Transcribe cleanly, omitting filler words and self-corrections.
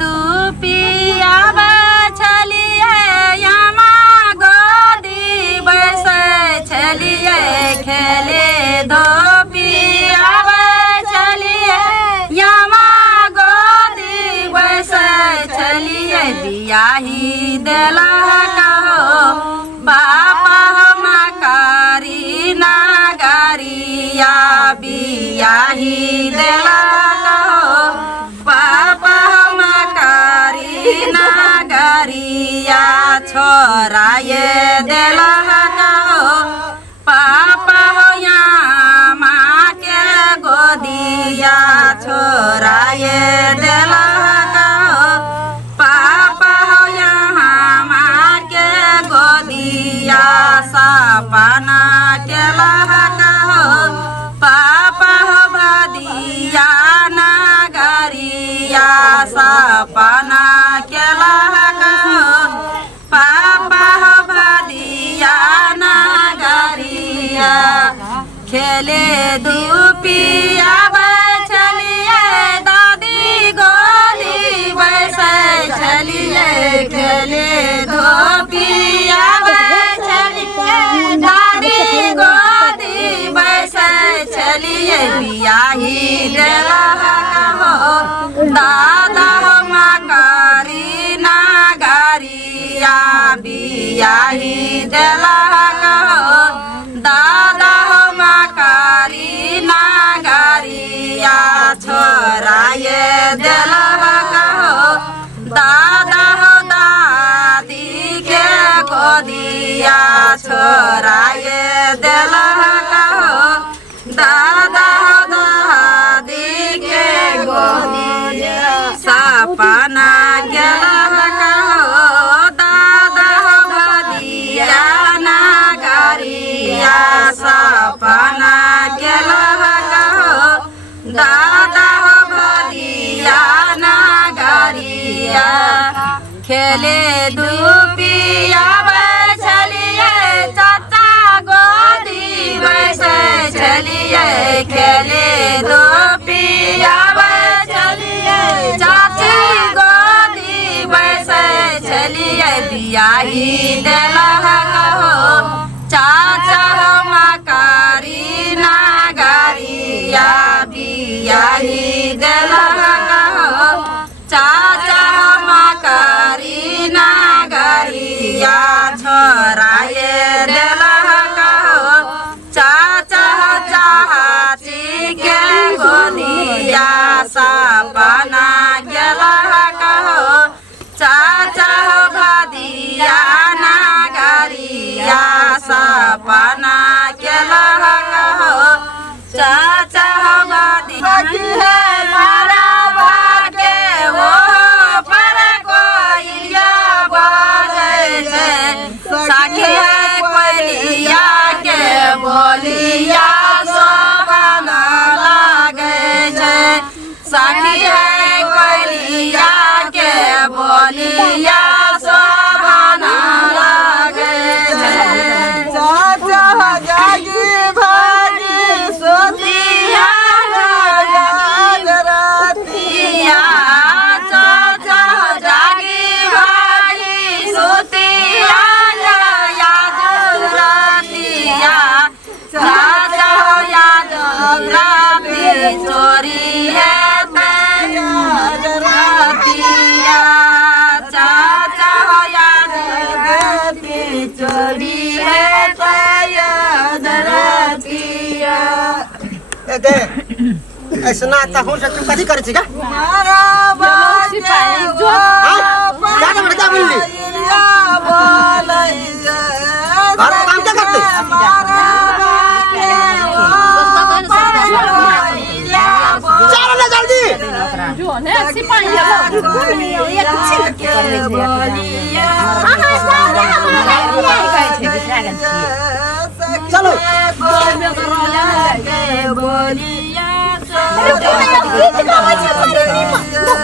दुपिया बछलिए यामा गोदी बैसे छलिए खेले धोपिया बछलिए यामा गोदी बैसे छलिए बियाही देला कहो बापा हम कारी नागरिया बियाही देला कहो पापा हम कारी नागरिया छोरा ये देला कहो पापा हो यहाँ माँ के गोदिया छोरा ये देला कहो पापा हो यहाँ माँ के गोदिया सपना के कहो पापा हो भदिया नागरिया सपना के कहो पापा हो भदिया नागरिया खेले दुपिया बछलिए दादी गोदी बैसे छलिए खेले धोपिया बछलिए दादी गोदी बैसे छलिए बियाही देला कहो दादा हो मकारी नागरिया बियाही देला कहो दादा हो मकारी नागरिया छोरा ये देला कहो दादा हो दादी के गोदिया छोरा ये देला कहो दादा हो दादी के गोदिया सपना गेला कहो दादा हो भदिया नागरिया सपना गेला कहो दादा हो भदिया नागरिया खेले दुपिया बछलिए चाचा गोदी बैसे छलिए खेले दुपिया बछलिए चाची गोदी बैसे छलिए बियाही देला कहो चाचा हो मकारी नागरिया बियाही देला कहो चाचा हो मकारी नागरिया छोरा ये देला कहो चाचा हो चाची के गोदिया सपना गेला कहो चाचा हो भदिया नागरिया सपना गेला कहो चाचा हो भदिया मारा भागे वो पर कोइलिया बाजे छे साखिया कोइलिया के बोलिया सोबना लागे छे साखिया कोइलिया के बोलिया सोबना लागे छे चाचा जागी भागी सोतिया रातिया चाचा जागी भागी सोतिया याद रातिया चाचा याद राती चोरी है याद रातिया चाचा याद राती चोरी है याद रातिया ऐसा आता हूँ तू कभी करे का मारा बाजी जो क्या बोलली घर में काम क्या करते चलो ना जल्दी जो ने सिपाही है ये कुछ कर ले चलो बोलिया